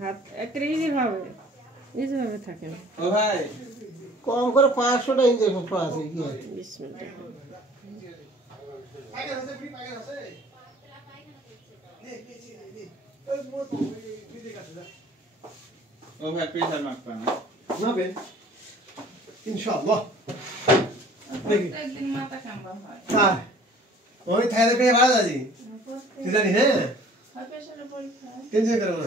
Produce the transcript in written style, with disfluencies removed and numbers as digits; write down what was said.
হাত একটা ইজি ভাবে থাকে না। ও ভাই কম করে 500টা ইঞ্জেকশন করা আছে কি আছে? বিসমিল্লাহ। ও ভাই প্রেসার মার্ক পানা না বেন ইনশাআল্লাহ প্রত্যেকদিন মাথা কামবা হয়। হ্যাঁ ওই থাইলে পেয়ে ভালো আছি তুই জানি হ্যাঁ প্রেসারের পরীক্ষা টেনশন করো না।